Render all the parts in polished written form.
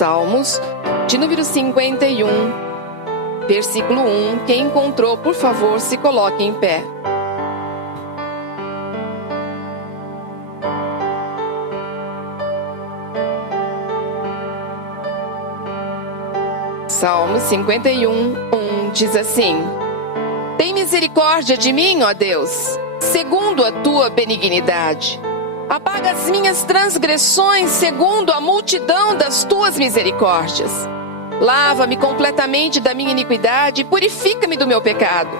Salmos, de número 51, versículo 1. Quem encontrou, por favor, se coloque em pé. Salmo 51, 1 diz assim: Tem misericórdia de mim, ó Deus, segundo a tua benignidade. Apaga as minhas transgressões segundo a multidão das tuas misericórdias. Lava-me completamente da minha iniquidade e purifica-me do meu pecado.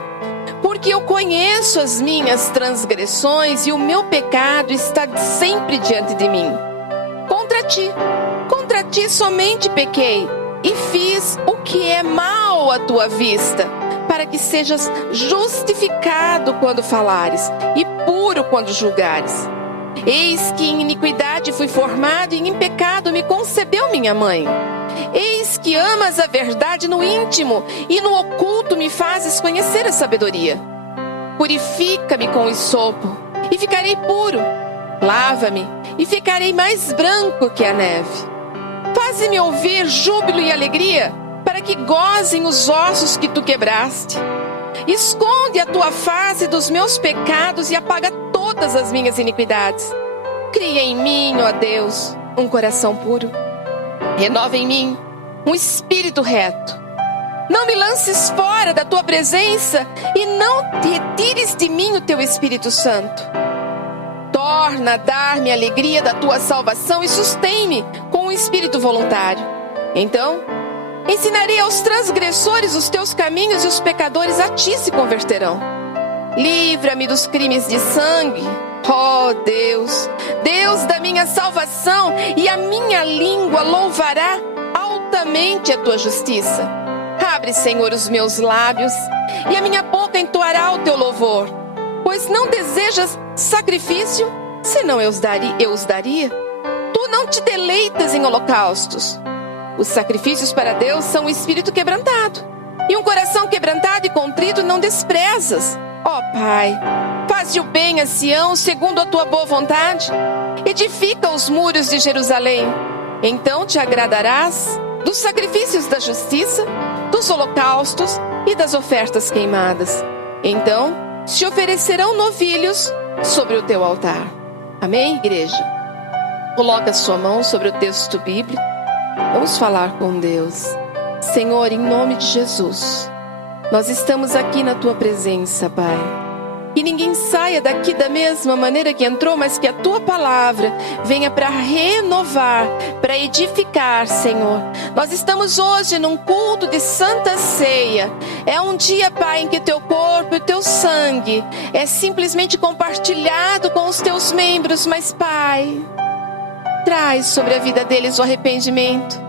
Porque eu conheço as minhas transgressões e o meu pecado está sempre diante de mim. Contra ti somente pequei e fiz o que é mal à tua vista, para que sejas justificado quando falares e puro quando julgares. Eis que em iniquidade fui formado e em pecado me concebeu minha mãe. Eis que amas a verdade no íntimo e no oculto me fazes conhecer a sabedoria. Purifica-me com hisopo e ficarei puro. Lava-me e ficarei mais branco que a neve. Faze-me ouvir júbilo e alegria, para que gozem os ossos que tu quebraste. Esconde a tua face dos meus pecados e apaga todas as minhas iniquidades. Cria em mim, ó Deus, um coração puro. Renova em mim um espírito reto. Não me lances fora da tua presença e não retires de mim o teu Espírito Santo. Torna a dar-me a alegria da tua salvação e sustém-me com um espírito voluntário. Então, ensinarei aos transgressores os teus caminhos e os pecadores a ti se converterão. Livra-me dos crimes de sangue, ó Deus, Deus da minha salvação, e a minha língua louvará altamente a tua justiça. Abre, Senhor, os meus lábios, e a minha boca entoará o teu louvor. Pois não desejas sacrifício, senão eu os daria. Tu não te deleitas em holocaustos. Os sacrifícios para Deus são um espírito quebrantado, e um coração quebrantado e contrito não desprezas. Ó Pai, faze o bem a Sião segundo a tua boa vontade. Edifica os muros de Jerusalém. Então te agradarás dos sacrifícios da justiça, dos holocaustos e das ofertas queimadas. Então se oferecerão novilhos sobre o teu altar. Amém, igreja? Coloca a sua mão sobre o texto bíblico. Vamos falar com Deus. Senhor, em nome de Jesus, nós estamos aqui na tua presença, Pai. Que ninguém saia daqui da mesma maneira que entrou, mas que a tua palavra venha para renovar, para edificar, Senhor. Nós estamos hoje num culto de Santa Ceia. É um dia, Pai, em que o teu corpo e o teu sangue é simplesmente compartilhado com os teus membros. Mas, Pai, traz sobre a vida deles o arrependimento,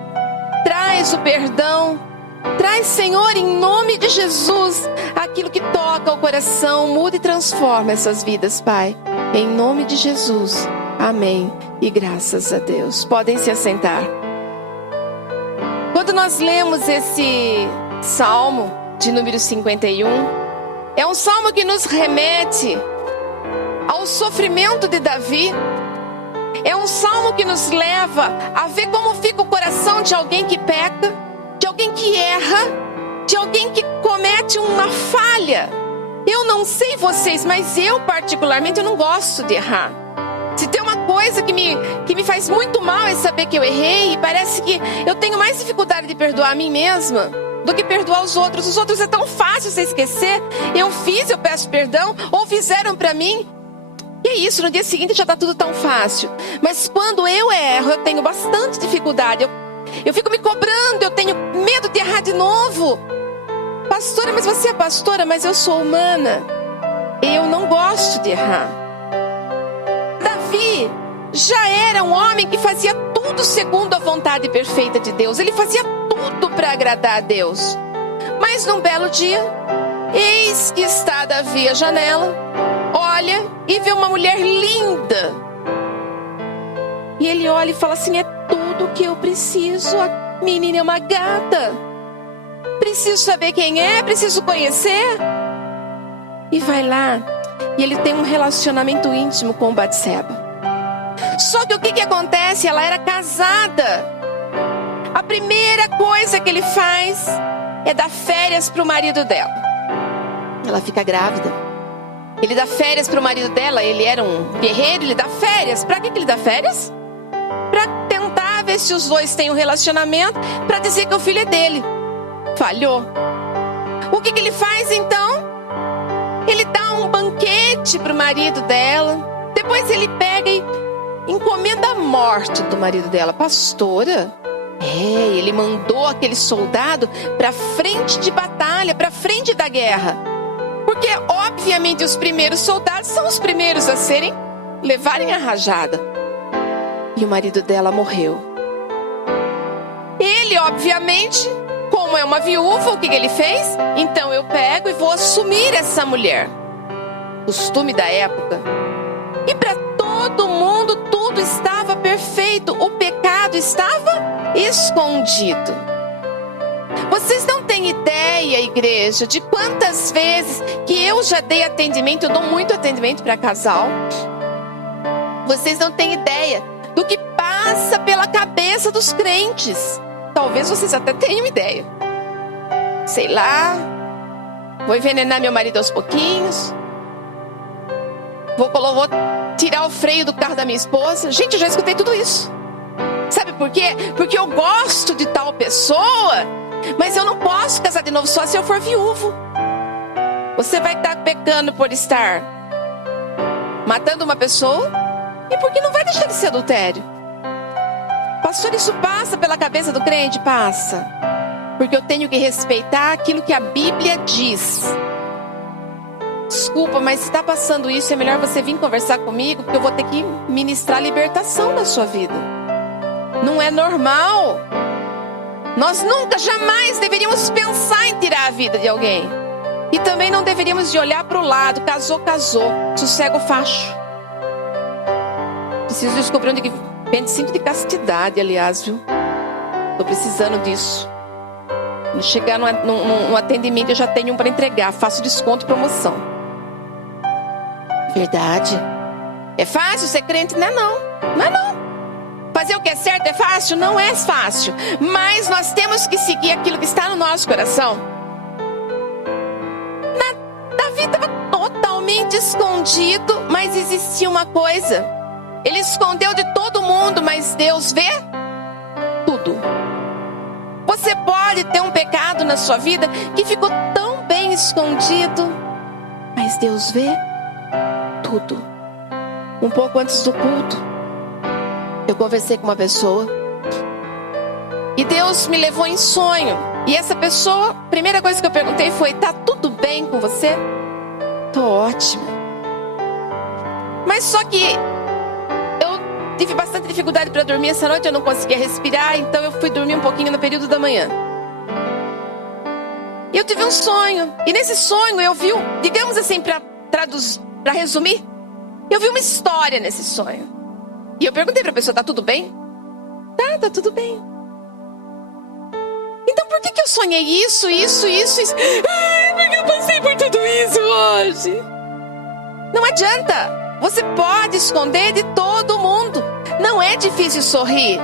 traz o perdão. Traz, Senhor, em nome de Jesus, aquilo que toca o coração, muda e transforma essas vidas, Pai. Em nome de Jesus, amém. E graças a Deus. Podem se assentar. Quando nós lemos esse Salmo de número 51, é um salmo que nos remete ao sofrimento de Davi. É um salmo que nos leva a ver como fica o coração de alguém que peca, de alguém que erra, de alguém que comete uma falha. Eu não sei vocês, mas eu particularmente eu não gosto de errar. Se tem uma coisa que me faz muito mal é saber que eu errei, e parece que eu tenho mais dificuldade de perdoar a mim mesma do que perdoar os outros. Os outros é tão fácil você esquecer. Eu fiz, eu peço perdão, ou fizeram pra mim. E é isso, no dia seguinte já tá tudo tão fácil. Mas quando eu erro, eu tenho bastante dificuldade. Eu fico me cobrando, eu tenho medo de errar de novo. Pastora, mas você é pastora, mas eu sou humana. Eu não gosto de errar. Davi já era um homem que fazia tudo segundo a vontade perfeita de Deus. Ele fazia tudo para agradar a Deus. Mas num belo dia, eis que está Davi à janela, olha e vê uma mulher linda. E ele olha e fala assim: é tudo que eu preciso. A menina é uma gata. Preciso saber quem é, preciso conhecer. E vai lá, e ele tem um relacionamento íntimo com Batseba. Só que o que acontece? Ela era casada. primeira coisa que ele faz é dar férias para o marido dela. Ela fica grávida. Ele dá férias para o marido dela. Ele era um guerreiro, ele dá férias. Para que ele dá férias? Para tentar ver se os dois têm um relacionamento, para dizer que o filho é dele. Falhou. O que ele faz então? Ele dá um banquete para o marido dela. Depois ele pega e encomenda a morte do marido dela. Pastora? Ele mandou aquele soldado para frente de batalha, para frente da guerra. Porque obviamente os primeiros soldados são os primeiros a levarem a rajada. E o marido dela morreu. Ele obviamente, como é uma viúva, o que ele fez? Então eu pego e vou assumir essa mulher. Costume da época. E para todo mundo tudo estava perfeito. O pecado estava escondido. Vocês não têm ideia, igreja, de quantas vezes que eu já dei atendimento. Eu dou muito atendimento para casal. Vocês não têm ideia do que passa pela cabeça dos crentes. Talvez vocês até tenham ideia. Sei lá, vou envenenar meu marido aos pouquinhos. Vou tirar o freio do carro da minha esposa. Gente, eu já escutei tudo isso. Sabe por quê? Porque eu gosto de tal pessoa, mas eu não posso casar de novo só se eu for viúvo. Você vai estar pecando por estar matando uma pessoa, e porque não vai deixar de ser adultério. Pastor, isso passa pela cabeça do crente? Passa. Porque eu tenho que respeitar aquilo que a Bíblia diz. Desculpa, mas se está passando isso, é melhor você vir conversar comigo, porque eu vou ter que ministrar libertação na sua vida. Não é normal. Nós nunca, jamais deveríamos pensar em tirar a vida de alguém. E também não deveríamos de olhar para o lado. Casou, sossego facho. Preciso descobrir onde que vende cinto de castidade, aliás, viu? Estou precisando disso. Quando chegar num atendimento, eu já tenho um para entregar. Faço desconto e promoção. Verdade. É fácil ser crente? Não é não. Não é não. Fazer o que é certo é fácil? Não é fácil. Mas nós temos que seguir aquilo que está no nosso coração. Davi estava totalmente escondido, mas existia uma coisa. Ele escondeu de todo mundo, mas Deus vê tudo. Você pode ter um pecado na sua vida que ficou tão bem escondido, mas Deus vê tudo. Um pouco antes do culto, eu conversei com uma pessoa e Deus me levou em sonho. E essa pessoa, a primeira coisa que eu perguntei foi: tá tudo bem com você? Tô ótima. Mas só que eu tive bastante dificuldade para dormir essa noite. Eu não conseguia respirar, então eu fui dormir um pouquinho no período da manhã. E eu tive um sonho. E nesse sonho eu vi, digamos assim, para resumir, eu vi uma história nesse sonho. E eu perguntei para a pessoa: tá tudo bem? Tá tudo bem. Então por que eu sonhei isso? Ai, porque eu passei por tudo isso hoje. Não adianta. Você pode esconder de todo mundo. Não é difícil sorrir.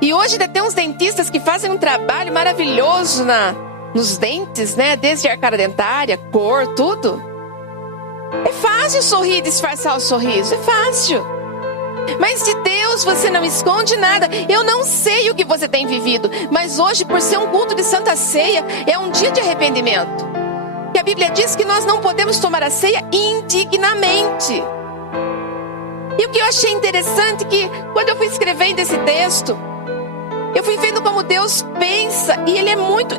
E hoje ainda tem uns dentistas que fazem um trabalho maravilhoso nos dentes, né? Desde a cara dentária, cor, tudo. É fácil sorrir e disfarçar o sorriso. É fácil. Mas de Deus você não esconde nada. Eu não sei o que você tem vivido, mas hoje, por ser um culto de Santa Ceia, é um dia de arrependimento. Que a Bíblia diz que nós não podemos tomar a ceia indignamente. E o que eu achei interessante, que quando eu fui escrevendo esse texto, eu fui vendo como Deus pensa. E Ele é muito...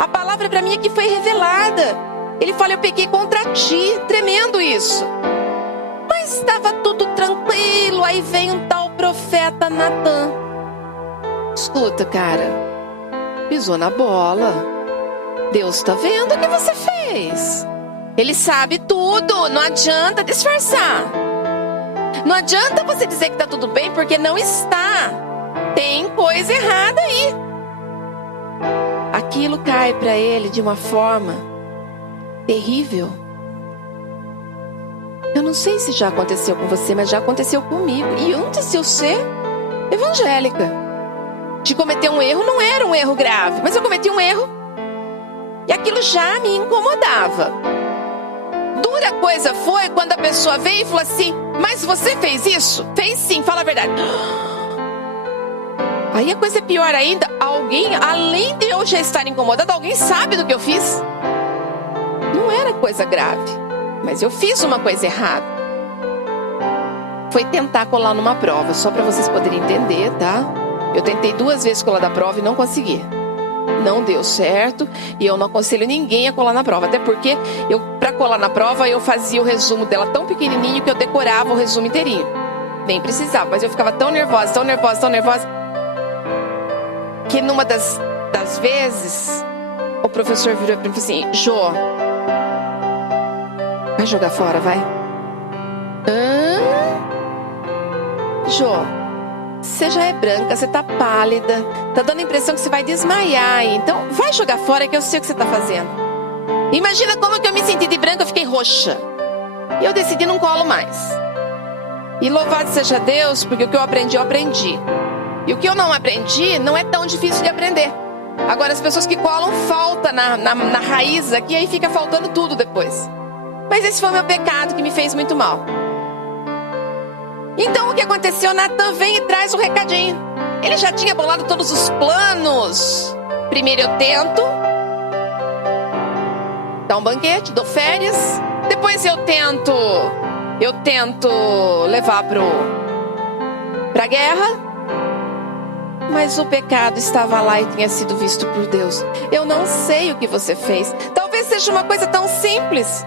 A palavra para mim aqui foi revelada. Ele fala: eu pequei contra ti. Tremendo isso. Mas estava tudo tranquilo. Aí vem um tal profeta Natan. Escuta, cara, pisou na bola. Deus está vendo o que você fez. Ele sabe tudo. Não adianta disfarçar. Não adianta você dizer que está tudo bem, porque não está. Tem coisa errada aí. Aquilo cai para ele de uma forma terrível. Eu não sei se já aconteceu com você, mas já aconteceu comigo. E antes de eu ser evangélica, de cometer um erro, não era um erro grave, mas eu cometi um erro e aquilo já me incomodava. Dura coisa foi quando a pessoa veio e falou assim: mas você fez isso? Fez sim, fala a verdade. Aí a coisa é pior ainda. Alguém, além de eu já estar incomodada, alguém sabe do que eu fiz. Não era coisa grave, mas eu fiz uma coisa errada. Foi tentar colar numa prova, só para vocês poderem entender, tá? Eu tentei 2 vezes colar da prova e não consegui. Não deu certo e eu não aconselho ninguém a colar na prova. Até porque para colar na prova eu fazia o resumo dela tão pequenininho que eu decorava o resumo inteirinho. Nem precisava, mas eu ficava tão nervosa, que numa das vezes o professor virou para mim e falou assim: Jô, vai jogar fora, vai. Jô, você já é branca, você tá pálida, tá dando a impressão que você vai desmaiar, então vai jogar fora que eu sei o que você tá fazendo. Imagina como que eu me senti de branca, eu fiquei roxa. E eu decidi não colo mais. E louvado seja Deus, porque o que eu aprendi, eu aprendi. E o que eu não aprendi, não é tão difícil de aprender. Agora as pessoas que colam, falta na raiz aqui, aí fica faltando tudo depois. Mas esse foi o meu pecado que me fez muito mal. Então o que aconteceu? Natan vem e traz um recadinho. Ele já tinha bolado todos os planos. Primeiro eu tento dar um banquete, dou férias. Depois eu tento levar pra guerra. Mas o pecado estava lá e tinha sido visto por Deus. Eu não sei o que você fez. Talvez seja uma coisa tão simples.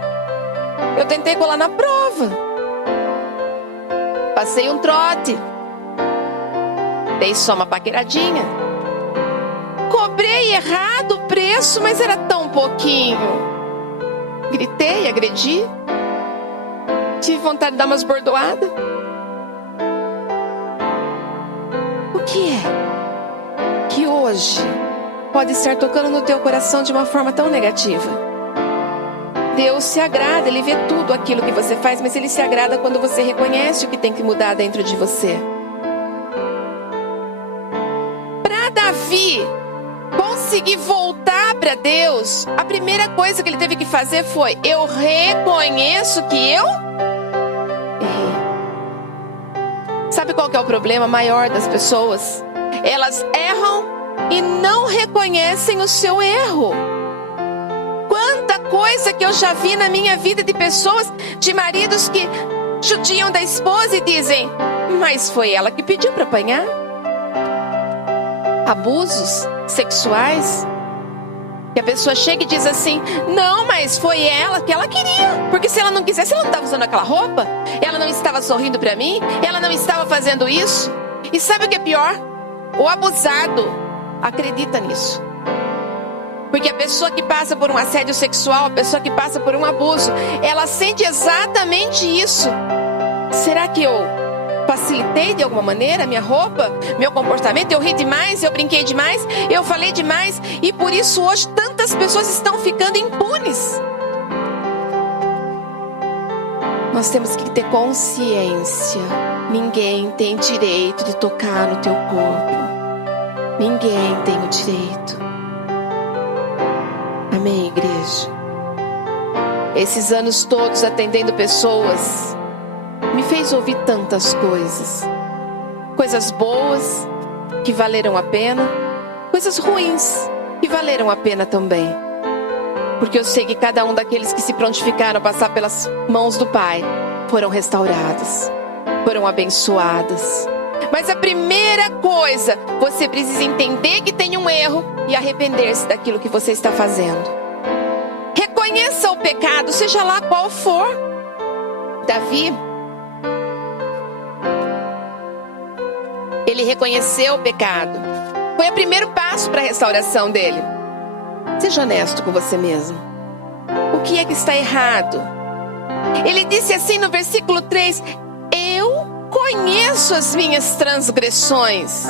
Eu tentei colar na prova. Passei um trote. Dei só uma paqueradinha. Cobrei errado o preço, mas era tão pouquinho. Gritei, agredi. Tive vontade de dar umas bordoadas. O que é que hoje pode estar tocando no teu coração de uma forma tão negativa? Deus se agrada, Ele vê tudo aquilo que você faz, mas Ele se agrada quando você reconhece o que tem que mudar dentro de você. Para Davi conseguir voltar para Deus, a primeira coisa que ele teve que fazer foi: eu reconheço que eu errei. Sabe qual que é o problema maior das pessoas? Elas erram e não reconhecem o seu erro. Quanta coisa que eu já vi na minha vida de pessoas, de maridos que judiam da esposa e dizem: mas foi ela que pediu para apanhar. Abusos sexuais, que a pessoa chega e diz assim: não, mas foi ela que ela queria, porque se ela não quisesse, ela não estava usando aquela roupa, ela não estava sorrindo para mim, ela não estava fazendo isso. E sabe o que é pior? O abusado acredita nisso. Porque a pessoa que passa por um assédio sexual, a pessoa que passa por um abuso, ela sente exatamente isso. Será que eu facilitei de alguma maneira minha roupa, meu comportamento? Eu ri demais, eu brinquei demais, eu falei demais, e por isso hoje tantas pessoas estão ficando impunes. Nós temos que ter consciência. Ninguém tem direito de tocar no teu corpo. Ninguém tem o direito. Amém, igreja? Esses anos todos atendendo pessoas me fez ouvir tantas coisas. Coisas boas que valeram a pena, coisas ruins que valeram a pena também. Porque eu sei que cada um daqueles que se prontificaram a passar pelas mãos do Pai foram restauradas, foram abençoadas. Mas a primeira coisa, você precisa entender que tem um erro e arrepender-se daquilo que você está fazendo. Reconheça o pecado, seja lá qual for. Davi, ele reconheceu o pecado. Foi o primeiro passo para a restauração dele. Seja honesto com você mesmo. O que é que está errado? Ele disse assim no versículo 3: eu conheço as minhas transgressões.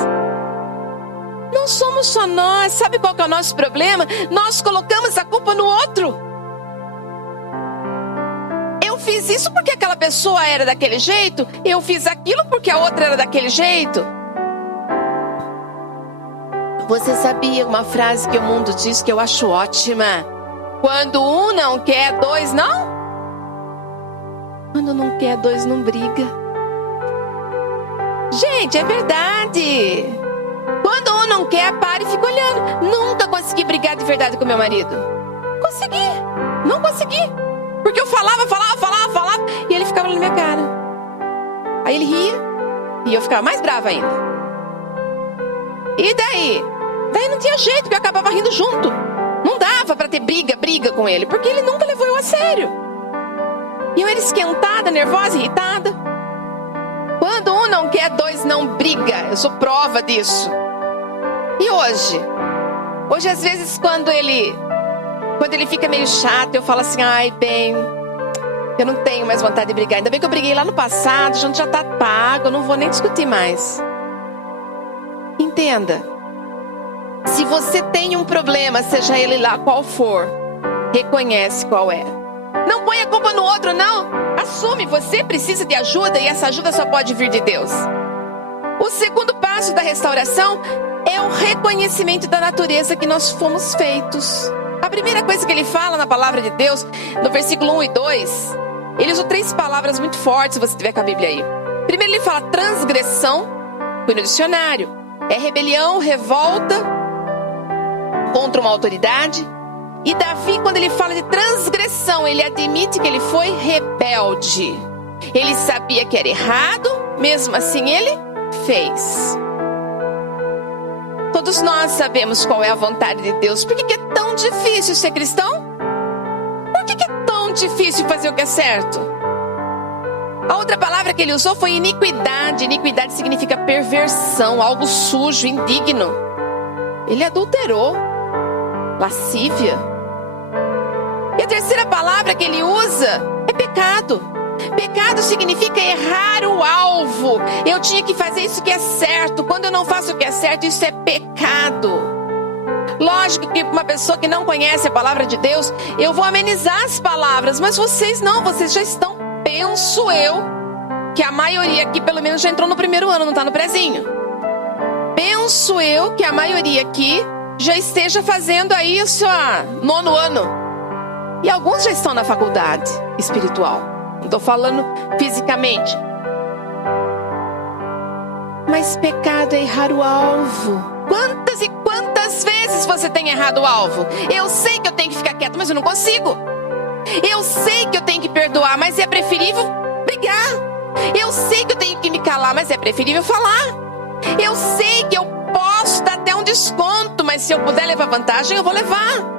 Não somos só nós. Sabe qual que é o nosso problema? Nós colocamos a culpa no outro. Eu fiz isso porque aquela pessoa era daquele jeito. Eu fiz aquilo porque a outra era daquele jeito. Você sabia uma frase que o mundo diz que eu acho ótima? Quando um não quer, dois não? Quando não quer, dois não briga. Gente, é verdade. Quando um não quer, para e fica olhando. Nunca consegui brigar de verdade com meu marido. Consegui. Não consegui. Porque eu falava. E ele ficava olhando na minha cara. Aí ele ria. E eu ficava mais brava ainda. E daí? Daí não tinha jeito, porque eu acabava rindo junto. Não dava pra ter briga com ele. Porque ele nunca levou eu a sério. E eu era esquentada, nervosa, irritada. Quando um não quer, dois não briga. Eu sou prova disso. E hoje? Hoje, às vezes, quando ele fica meio chato, eu falo assim, ai, bem, eu não tenho mais vontade de brigar. Ainda bem que eu briguei lá no passado, a gente já tá pago, eu não vou nem discutir mais. Entenda. Se você tem um problema, seja ele lá qual for, reconhece qual é. Não põe a culpa no outro, não. Assume, você precisa de ajuda e essa ajuda só pode vir de Deus. O segundo passo da restauração é o reconhecimento da natureza que nós fomos feitos. A primeira coisa que ele fala na palavra de Deus, no versículo 1 e 2, ele usa 3 palavras muito fortes, se você tiver com a Bíblia aí. Primeiro ele fala transgressão, foi no dicionário. É rebelião, revolta contra uma autoridade. E Davi, quando ele fala de transgressão, ele admite que ele foi rebelde. Ele sabia que era errado, mesmo assim ele fez. Todos nós sabemos qual é a vontade de Deus. Por que é tão difícil ser cristão? Por que é tão difícil fazer o que é certo? A outra palavra que ele usou foi iniquidade. Iniquidade significa perversão, algo sujo, indigno. Ele adulterou, lascívia. E a terceira palavra que ele usa é pecado. Pecado significa errar o alvo. Eu tinha que fazer isso que é certo. Quando eu não faço o que é certo, isso é pecado. Lógico que uma pessoa que não conhece a palavra de Deus, eu vou amenizar as palavras, mas vocês não, vocês já estão, penso eu, que a maioria aqui pelo menos já entrou no primeiro ano, não está no prezinho. Penso eu que a maioria aqui já esteja fazendo aí o seu 9º ano. E alguns já estão na faculdade espiritual. Não estou falando fisicamente. Mas pecado é errar o alvo. Quantas e quantas vezes você tem errado o alvo? Eu sei que eu tenho que ficar quieto, mas eu não consigo. Eu sei que eu tenho que perdoar, mas é preferível brigar. Eu sei que eu tenho que me calar, mas é preferível falar. Eu sei que eu posso dar até um desconto, mas se eu puder levar vantagem, eu vou levar.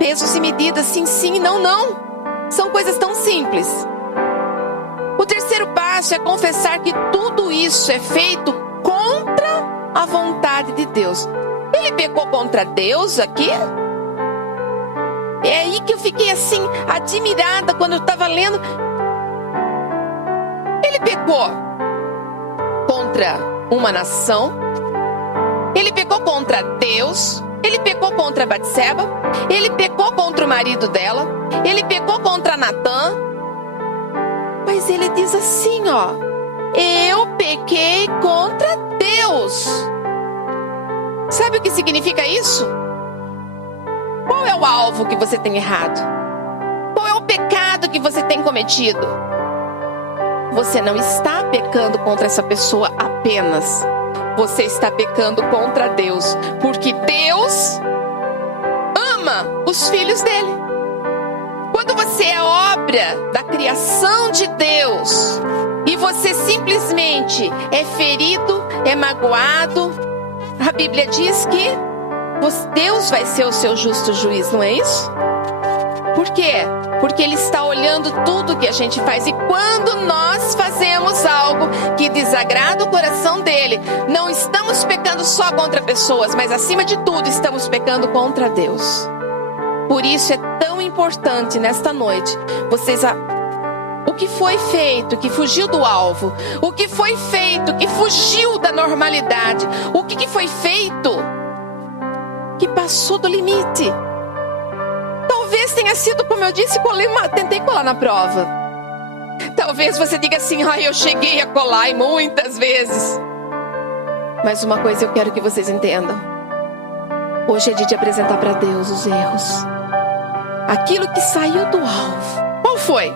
Pesos e medidas, sim, sim, não, não. São coisas tão simples. O terceiro passo é confessar que tudo isso é feito contra a vontade de Deus. Ele pecou contra Deus aqui? É aí que eu fiquei assim, admirada quando eu estava lendo. Ele pecou contra uma nação. Ele pecou contra Deus. Ele pecou contra Batseba. Ele pecou contra o marido dela. Ele pecou contra Natã. Mas ele diz assim, ó: eu pequei contra Deus. Sabe o que significa isso? Qual é o alvo que você tem errado? Qual é o pecado que você tem cometido? Você não está pecando contra essa pessoa apenas. Você está pecando contra Deus, porque Deus ama os filhos dele. Quando você é obra da criação de Deus e você simplesmente é ferido, é magoado, a Bíblia diz que Deus vai ser o seu justo juiz, não é isso? Por quê? Porque Ele está olhando tudo que a gente faz. E quando nós fazemos algo que desagrada o coração dEle, não estamos pecando só contra pessoas, mas acima de tudo estamos pecando contra Deus. Por isso é tão importante nesta noite, o que foi feito que fugiu do alvo, o que foi feito que fugiu da normalidade, o que foi feito que passou do limite. Talvez tenha sido, como eu disse, tentei colar na prova. Talvez você diga assim: eu cheguei a colar e muitas vezes. Mas uma coisa eu quero que vocês entendam. Hoje é dia de apresentar para Deus os erros. Aquilo que saiu do alvo. Qual foi?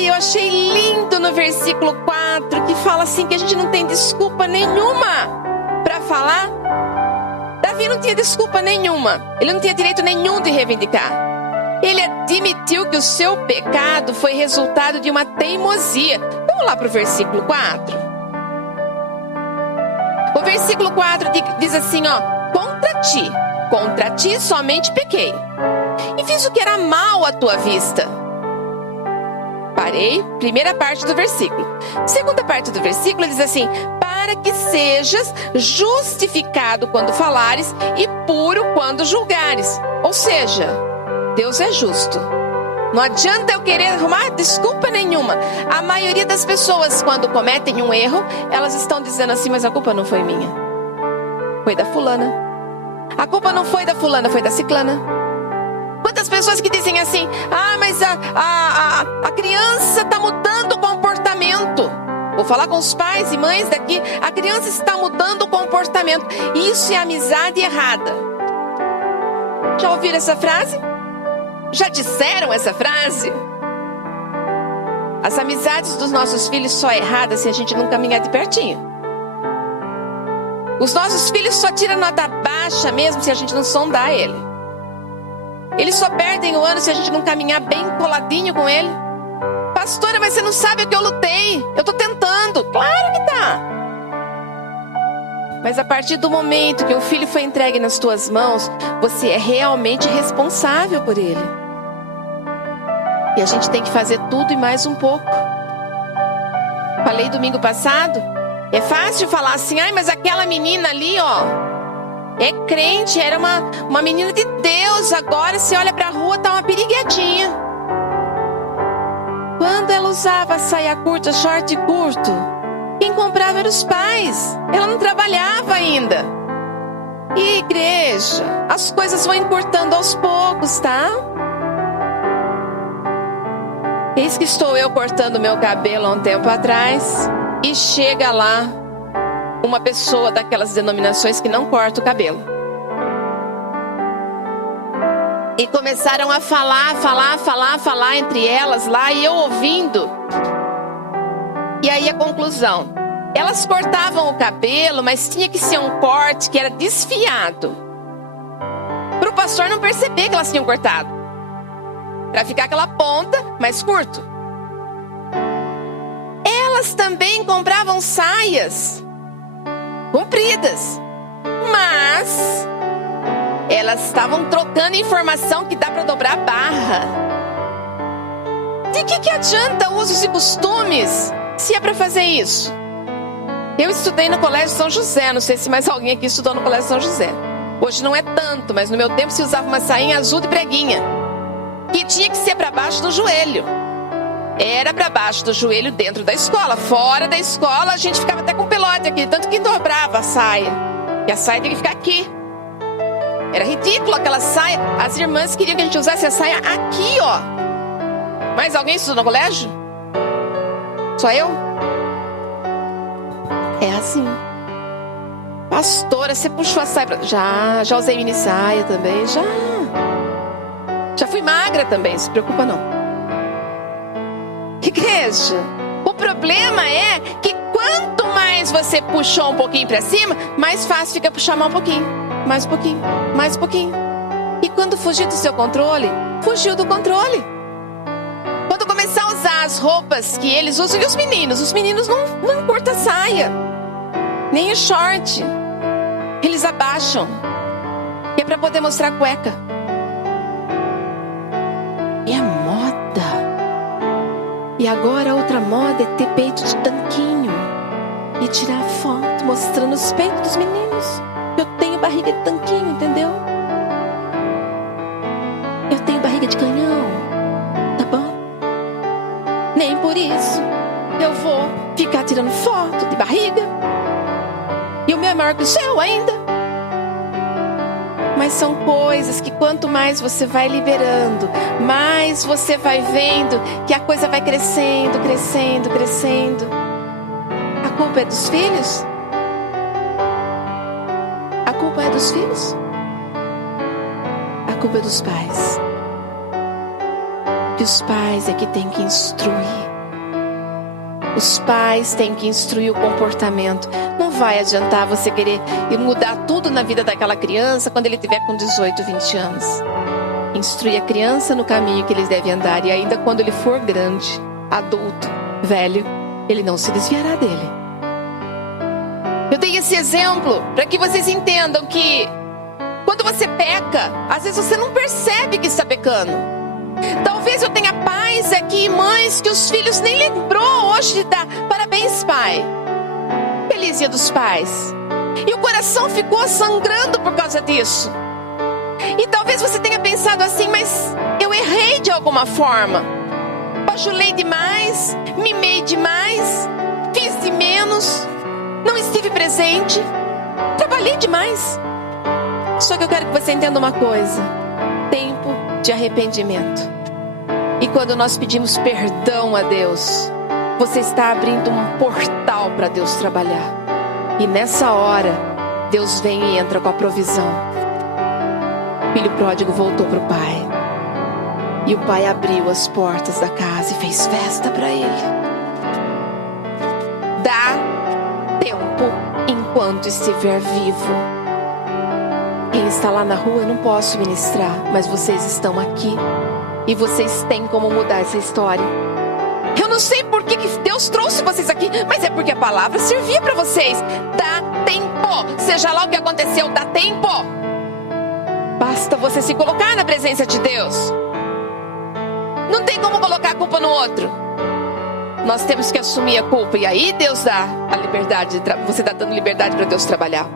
Eu achei lindo no versículo 4, que fala assim, que a gente não tem desculpa nenhuma para falar. Davi não tinha desculpa nenhuma. Ele não tinha direito nenhum de reivindicar. Ele admitiu que o seu pecado foi resultado de uma teimosia. Vamos lá para o versículo 4. O versículo 4 diz assim, contra ti somente pequei, e fiz o que era mal à tua vista. Parei, primeira parte do versículo. Segunda parte do versículo diz assim, para que sejas justificado quando falares e puro quando julgares. Ou seja, Deus é justo. Não adianta eu querer arrumar desculpa nenhuma. A maioria das pessoas, quando cometem um erro, elas estão dizendo assim, mas a culpa não foi minha. Foi da fulana. A culpa não foi da fulana, foi da ciclana. Quantas pessoas que dizem assim, mas a criança está mudando o comportamento. Vou falar com os pais e mães daqui. A criança está mudando o comportamento. Isso é amizade errada. Já ouviram essa frase? Já disseram essa frase? As amizades dos nossos filhos só é errada se a gente não caminhar de pertinho. Os nossos filhos só tiram nota baixa mesmo se a gente não sondar ele. Eles só perdem o ano se a gente não caminhar bem coladinho com ele. Pastora, mas você não sabe o que eu lutei. Eu estou tentando. Claro que tá. Mas a partir do momento que o filho foi entregue nas tuas mãos, você é realmente responsável por ele. E a gente tem que fazer tudo e mais um pouco. Falei domingo passado. É fácil falar assim, mas aquela menina ali, é crente, era uma menina de Deus. Agora você olha pra rua, tá uma piriguetinha. Quando ela usava saia curta, short curto, quem comprava eram os pais. Ela não trabalhava ainda. E igreja, as coisas vão encurtando aos poucos, tá? Eis que estou eu cortando meu cabelo há um tempo atrás, e chega lá uma pessoa daquelas denominações que não corta o cabelo. E começaram a falar entre elas lá, e eu ouvindo. E aí a conclusão. Elas cortavam o cabelo, mas tinha que ser um corte que era desfiado. Para o pastor não perceber que elas tinham cortado. Para ficar aquela ponta mais curto. Elas também compravam saias compridas, mas elas estavam trocando informação que dá para dobrar a barra. De que adianta usos e costumes se é para fazer isso? Eu estudei no Colégio São José, não sei se mais alguém aqui estudou no Colégio São José. Hoje não é tanto, mas no meu tempo se usava uma sainha azul de preguinha, que tinha que ser para baixo do joelho. Era para baixo do joelho dentro da escola. Fora da escola a gente ficava até com pelote aqui, tanto que dobrava a saia. E a saia tinha que ficar aqui. Era ridículo aquela saia. As irmãs queriam que a gente usasse a saia aqui, Mais alguém estudou no colégio? Só eu? É assim. Pastora, você puxou a saia Já usei mini saia também. Já fui magra também, não se preocupa não. Igreja, o problema é que quanto mais você puxou um pouquinho para cima, mais fácil fica puxar mais um pouquinho, mais um pouquinho, mais um pouquinho. E quando fugir do seu controle, fugiu do controle. Quando começar a usar as roupas que eles usam, e os meninos não encurtam a saia, nem o short, eles abaixam, que é para poder mostrar a cueca. É moda. E agora a outra moda é ter peito de tanquinho e tirar foto mostrando os peitos dos meninos. Eu tenho barriga de tanquinho, entendeu? Eu tenho barriga de canhão, tá bom? Nem por isso eu vou ficar tirando foto de barriga. E o meu é maior que o seu ainda. Mas são coisas que quanto mais você vai liberando, mais você vai vendo que a coisa vai crescendo, crescendo, crescendo. A culpa é dos filhos? A culpa é dos filhos? A culpa é dos pais. Que os pais é que tem que instruir. Os pais têm que instruir o comportamento. Não vai adiantar você querer mudar tudo na vida daquela criança quando ele tiver com 18, 20 anos. Instruir a criança no caminho que eles devem andar. E ainda quando ele for grande, adulto, velho, ele não se desviará dele. Eu dei esse exemplo para que vocês entendam que quando você peca, às vezes você não percebe que está pecando. Talvez eu tenha pais aqui e mães que os filhos nem lembrou hoje de dar parabéns, pai. Feliz dia dos pais. E o coração ficou sangrando por causa disso. E talvez você tenha pensado assim, mas eu errei de alguma forma. Bajulei demais, mimei demais, fiz de menos, não estive presente, trabalhei demais. Só que eu quero que você entenda uma coisa: tempo de arrependimento. E quando nós pedimos perdão a Deus, você está abrindo um portal para Deus trabalhar. E nessa hora, Deus vem e entra com a provisão. O filho pródigo voltou para o pai. E o pai abriu as portas da casa e fez festa para ele. Dá tempo enquanto estiver vivo. Quem está lá na rua, eu não posso ministrar, mas vocês estão aqui. E vocês têm como mudar essa história. Eu não sei por que Deus trouxe vocês aqui, mas é porque a palavra servia para vocês. Dá tempo. Seja lá o que aconteceu, dá tempo. Basta você se colocar na presença de Deus. Não tem como colocar a culpa no outro. Nós temos que assumir a culpa. E aí Deus dá a liberdade. Você está dando liberdade para Deus trabalhar.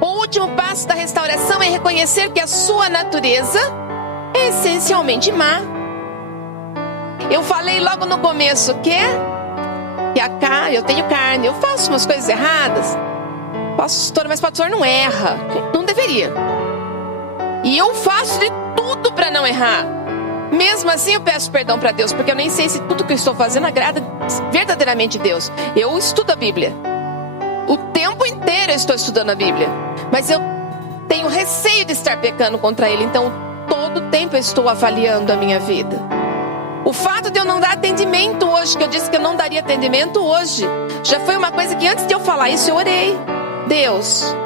O último passo da restauração é reconhecer que a sua natureza é essencialmente má. Eu falei logo no começo que eu tenho carne, eu faço umas coisas erradas. Pastor, mas pastor não erra. Não deveria. E eu faço de tudo para não errar. Mesmo assim eu peço perdão para Deus, porque eu nem sei se tudo que eu estou fazendo agrada verdadeiramente Deus. Eu estudo a Bíblia. O tempo inteiro eu estou estudando a Bíblia. Mas eu tenho receio de estar pecando contra Ele. Então todo tempo eu estou avaliando a minha vida. O fato de eu não dar atendimento hoje, que eu disse que eu não daria atendimento hoje, já foi uma coisa que antes de eu falar isso eu orei. Deus,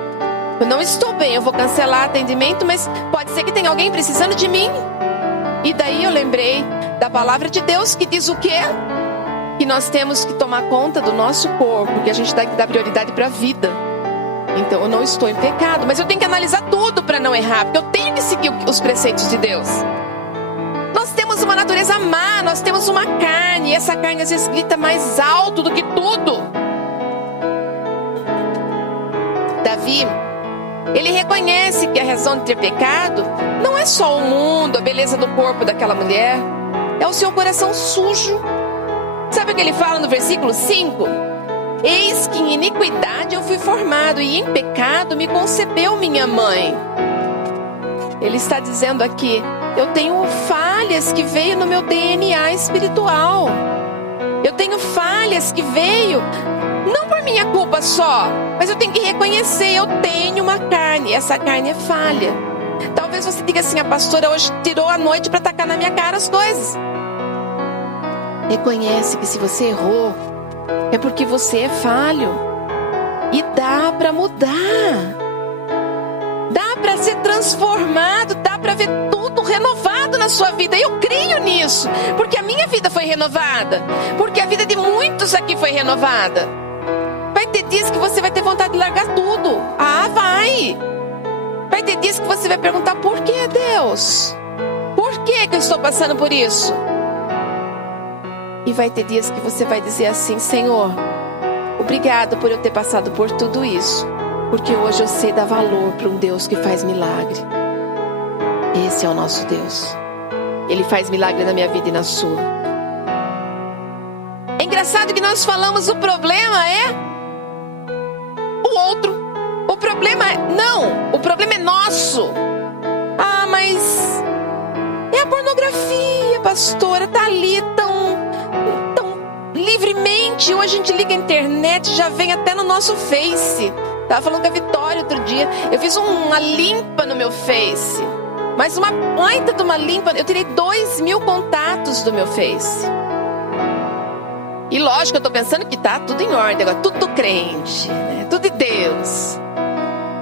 eu não estou bem, eu vou cancelar atendimento, mas pode ser que tenha alguém precisando de mim. E daí eu lembrei da palavra de Deus que diz o quê? Que nós temos que tomar conta do nosso corpo, que a gente tem que dar prioridade para a vida. Então eu não estou em pecado, mas eu tenho que analisar tudo para não errar, porque eu tenho que seguir os preceitos de Deus. Nós temos uma natureza má, nós temos uma carne, e essa carne às vezes grita mais alto do que tudo. Davi, ele reconhece que a razão de ter pecado não é só o mundo, a beleza do corpo daquela mulher, é o seu coração sujo. Sabe o que ele fala no versículo 5? Eis que em iniquidade eu fui formado, e em pecado me concebeu minha mãe. Ele está dizendo aqui, eu tenho falhas que veio no meu DNA espiritual. Eu tenho falhas que veio, não por minha culpa só, mas eu tenho que reconhecer, eu tenho uma carne, e essa carne é falha. Talvez você diga assim, a pastora hoje tirou a noite para tacar na minha cara as coisas. Reconhece que se você errou, é porque você é falho. E dá para mudar. Dá para ser transformado, dá para ver tudo renovado na sua vida. Eu creio nisso, porque a minha vida foi renovada, porque a vida de muitos aqui foi renovada. Vai ter dias que você vai ter vontade de largar tudo. Ah, vai. Vai ter dias que você vai perguntar, por que, Deus? Por que eu estou passando por isso? E vai ter dias que você vai dizer assim, Senhor, obrigado por eu ter passado por tudo isso, porque hoje eu sei dar valor para um Deus que faz milagre. Esse é o nosso Deus. Ele faz milagre na minha vida e na sua. É engraçado que nós falamos, o problema é o outro. O problema é, não, o problema é nosso. Ah, mas é a pornografia, pastora, tá ali tão livremente Gente, hoje a gente liga a internet, já vem até no nosso Face. Tava falando com a Vitória outro dia. Eu fiz uma limpa no meu Face. Mas uma baita de uma limpa. Eu tirei 2.000 contatos do meu Face. E lógico, eu tô pensando que tá tudo em ordem agora. Tudo crente, né? Tudo de Deus.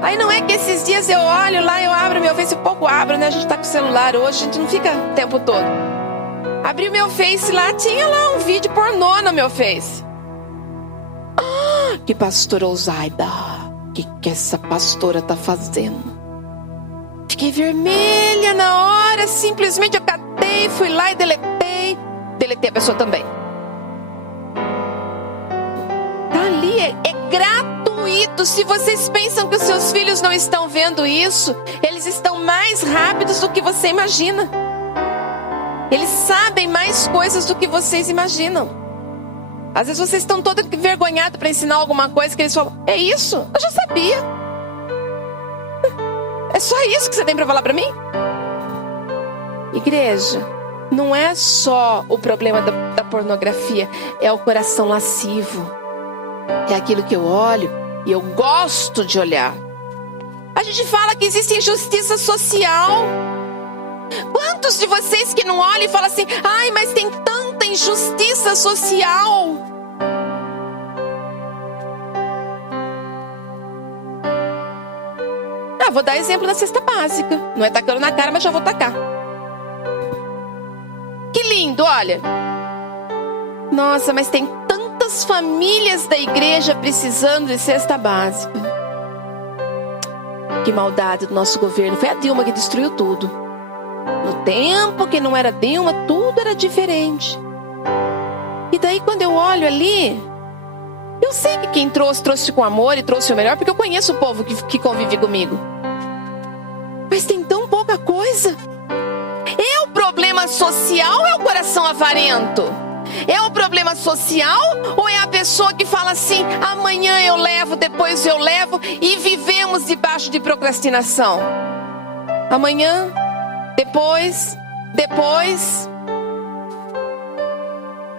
Aí não é que esses dias eu olho lá, eu abro meu Face. Pouco abro, né? A gente tá com o celular hoje, a gente não fica o tempo todo. Abri o meu Face lá, tinha lá um vídeo pornô no meu Face. Que pastora ousada. O que essa pastora tá fazendo? Fiquei vermelha na hora. Simplesmente eu catei, fui lá e deletei. Deletei a pessoa também. Tá ali, é gratuito. Se vocês pensam que os seus filhos não estão vendo isso, eles estão mais rápidos do que você imagina. Eles sabem mais coisas do que vocês imaginam. Às vezes vocês estão todos envergonhados para ensinar alguma coisa que eles falam, é isso? Eu já sabia. É só isso que você tem para falar para mim? Igreja, não é só o problema da pornografia, é o coração lascivo. É aquilo que eu olho e eu gosto de olhar. A gente fala que existe injustiça social. Quantos de vocês que não olham e falam assim, ai, mas tem tanta injustiça social? Vou dar exemplo da cesta básica. Não é tacando na cara, mas já vou tacar. Que lindo, olha. Nossa, mas tem tantas famílias da igreja precisando de cesta básica. Que maldade do nosso governo. Foi a Dilma que destruiu tudo. No tempo que não era Dilma, tudo era diferente. E daí quando eu olho ali, eu sei que quem trouxe com amor e trouxe o melhor, porque eu conheço o povo que convive comigo. Mas tem tão pouca coisa. É o problema social ou é o coração avarento? É o problema social ou é a pessoa que fala assim, amanhã eu levo, depois eu levo, e vivemos debaixo de procrastinação? Amanhã, depois.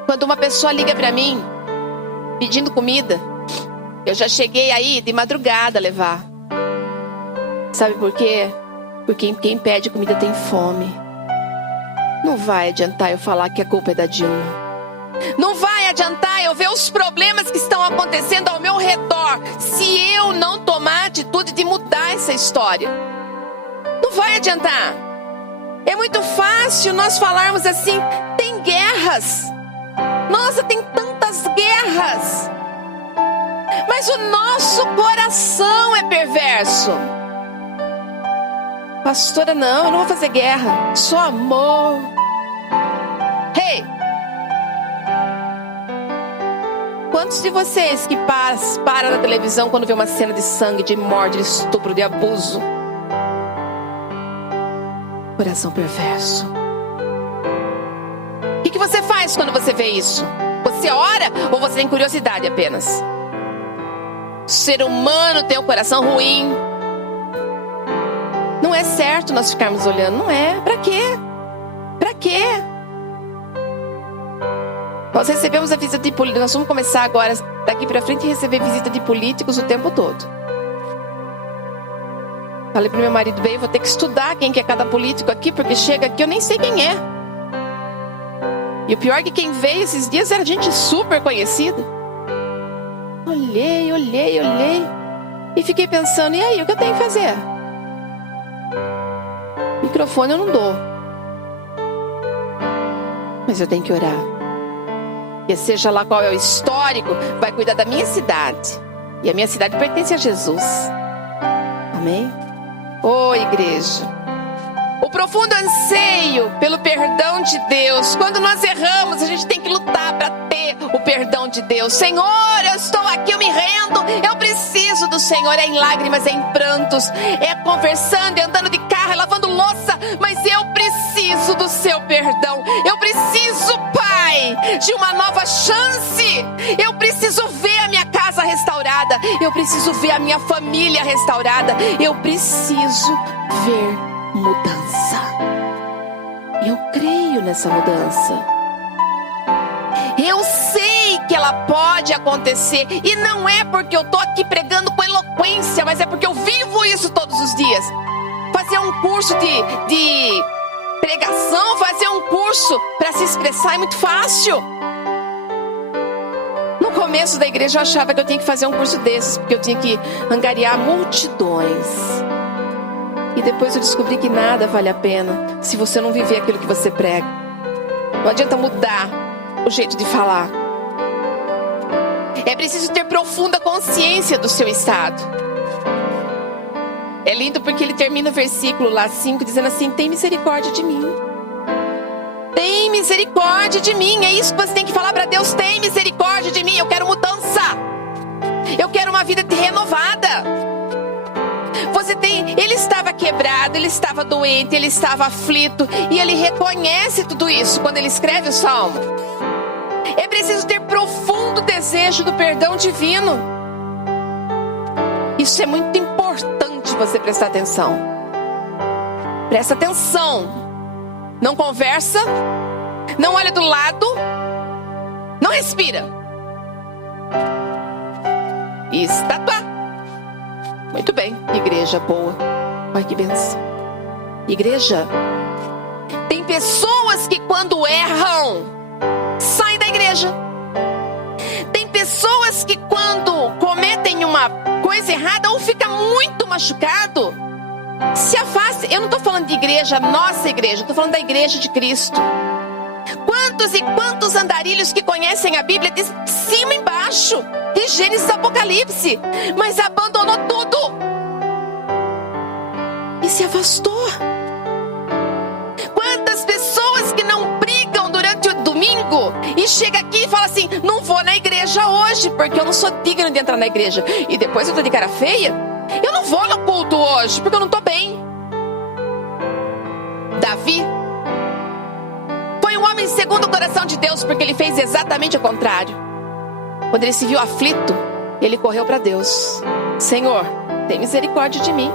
Quando uma pessoa liga para mim pedindo comida, eu já cheguei aí de madrugada a levar. Sabe por quê? Porque quem pede comida tem fome. Não vai adiantar eu falar que a culpa é da Dilma. Não vai adiantar eu ver os problemas que estão acontecendo ao meu redor, se eu não tomar a atitude de mudar essa história. Não vai adiantar. É muito fácil nós falarmos assim, tem guerras. Nossa, tem tantas guerras. Mas o nosso coração é perverso. Pastora, não, eu não vou fazer guerra. Só amor. Hey! Quantos de vocês que param na televisão quando vê uma cena de sangue, de morte, de estupro, de abuso? Coração perverso. O que você faz quando você vê isso? Você ora ou você tem curiosidade apenas? O ser humano tem um coração ruim. Não é certo nós ficarmos olhando. Não é. Pra quê? Pra quê? Nós recebemos a visita de políticos. Nós vamos começar agora, daqui pra frente, a receber visita de políticos o tempo todo. Falei pro meu marido, bem, eu vou ter que estudar quem que é cada político aqui, porque chega aqui eu nem sei quem é. E o pior é que quem veio esses dias era gente super conhecida. Olhei. E fiquei pensando, e aí, o que eu tenho que fazer? Microfone eu não dou. Mas eu tenho que orar. E seja lá qual é o histórico, vai cuidar da minha cidade. E a minha cidade pertence a Jesus. Amém? Ô igreja, o profundo anseio pelo perdão de Deus. Quando nós erramos, a gente tem que lutar para ter o perdão de Deus. Senhor, eu estou aqui, eu me rendo. Eu preciso do Senhor. É em lágrimas, é em prantos, é conversando, é andando de carro, é lavando louça. Mas eu preciso do seu perdão. Eu preciso, Pai, de uma nova chance. Eu preciso ver a minha casa restaurada. Eu preciso ver a minha família restaurada. Eu preciso ver mudança. Eu creio nessa mudança. Eu sei que ela ela pode acontecer. E não é porque eu tô aqui pregando com eloquência, mas é porque eu vivo isso todos os dias. Fazer um curso de pregação, fazer um curso para se expressar é muito fácil. No começo da igreja eu achava que eu tinha que fazer um curso desses, porque eu tinha que angariar multidões. E depois eu descobri que nada vale a pena se você não viver aquilo que você prega. Não adianta mudar o jeito de falar. É preciso ter profunda consciência do seu estado. É lindo porque ele termina o versículo lá 5 dizendo assim: tem misericórdia de mim. Tem misericórdia de mim. É isso que você tem que falar para Deus: tem misericórdia de mim. Eu quero mudança. Eu quero uma vida renovada. Ele estava quebrado, ele estava doente, ele estava aflito. E ele reconhece tudo isso quando ele escreve o salmo. É preciso ter profundo desejo do perdão divino. Isso é muito importante você prestar atenção. Presta atenção. Não conversa. Não olha do lado. Não respira. Estátua. Muito bem, igreja boa. Olha que bênção. Igreja, tem pessoas que quando erram, saem da igreja. Tem pessoas que quando cometem uma coisa errada ou fica muito machucado, se afasta. Eu não estou falando de igreja, nossa igreja, estou falando da igreja de Cristo. Quantos e quantos andarilhos que conhecem a Bíblia de cima e embaixo, de Gênesis e Apocalipse, mas abandonou tudo e se afastou. Quantas pessoas que não brigam durante o domingo e chega aqui e fala assim: não vou na igreja hoje porque eu não sou digno de entrar na igreja, e depois eu tô de cara feia, eu não vou no culto hoje porque eu não tô bem. Davi foi um homem segundo o coração de Deus, porque ele fez exatamente o contrário. Quando ele se viu aflito, ele correu para Deus: Senhor, tem misericórdia de mim.